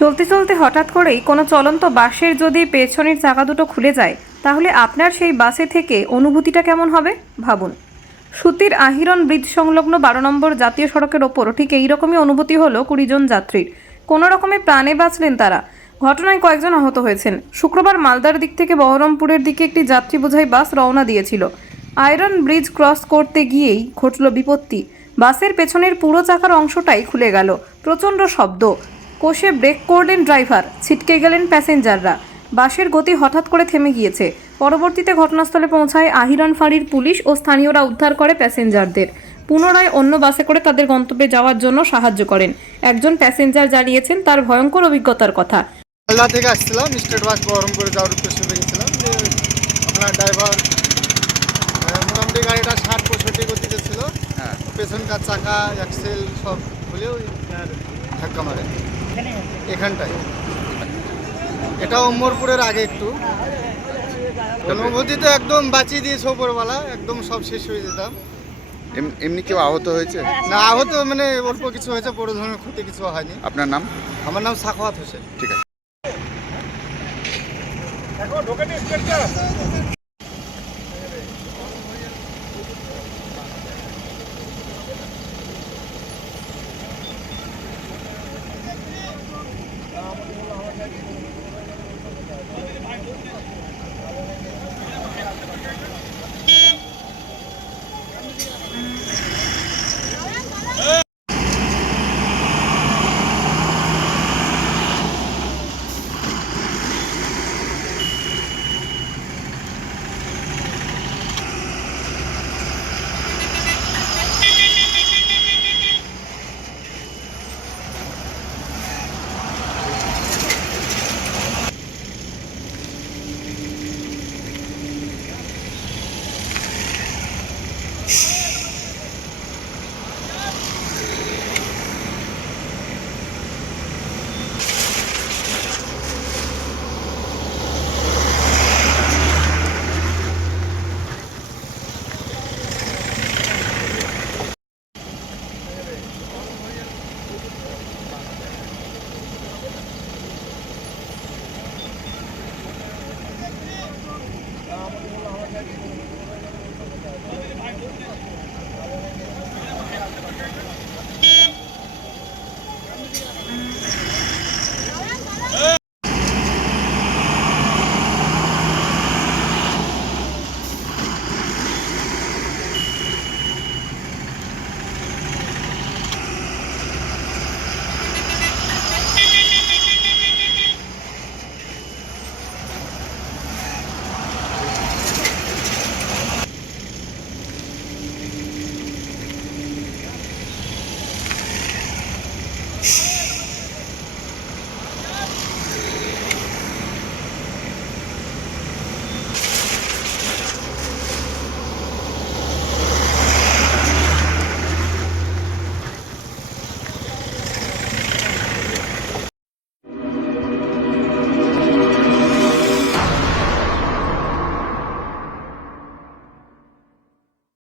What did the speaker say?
চলতে চলতে হঠাৎ করেই কোনো চলন্ত বাসের যদি পেছনের চাকা দুটো খুলে যায় তাহলে আপনার সেই বাসে থেকে অনুভূতিটা কেমন হবে ভাবুন। সুতির আহিরন ব্রিজ সংলগ্ন 12 নম্বর জাতীয় সড়কের ওপর ঠিক এইরকমই অনুভূতি হলো 20 জন যাত্রীর। কোনো রকমে প্রাণে বাঁচলেন তারা। ঘটনায় কয়েকজন আহত হয়েছেন। শুক্রবার মালদার দিক থেকে বহরমপুরের দিকে একটি যাত্রী বোঝাই বাস রওনা দিয়েছিল। আয়রন ব্রিজ ক্রস করতে গিয়েই ঘটল বিপত্তি। বাসের পেছনের পুরো চাকার অংশটাই খুলে গেল। প্রচণ্ড শব্দ, কষে ব্রেক করলেন ড্রাইভার, ছিটকে গেলেন প্যাসেঞ্জাররা। বাসের গতি হঠাৎ করে থেমে গিয়েছে। পরবর্তীতে ঘটনাস্থলে পৌঁছায় আহিরন ফাঁড়ির পুলিশ ও স্থানীয়রা উদ্ধার করে প্যাসেঞ্জারদের। পুনরায় অন্য বাসে করে তাদের গন্তব্যে যাওয়ার জন্য সাহায্য করেন। একজন প্যাসেঞ্জার জানিয়েছেন তার ভয়ঙ্কর অভিজ্ঞতার কথা। মালদা থেকে আসছিলাম, স্টেট বাস বহরমপুরে যাওয়ার উদ্দেশ্যে গেছিলাম। যে আপনার ড্রাইভার মোটামুটি গাড়িটা 60-65 গতিতে ছিল। পেছনকার চাকা অ্যাক্সেল সব খুলেও ধাক্কা মারে এখানটায়। এটা ওমরপুরের আগে একটু। অনুভূতিতে একদম বাঁচিয়ে দিয়েছে ওপরওয়ালা, একদম সব শেষ হয়ে যেতাম। এমনি কেউ আহত হয়েছে? না, আহত মানে অল্প কিছু হয়েছে, বড় ধরনের ক্ষতি কিছু হয়নি। আপনার নাম? আমার নাম সাখাওয়াত হোসেন। ঠিক আছে।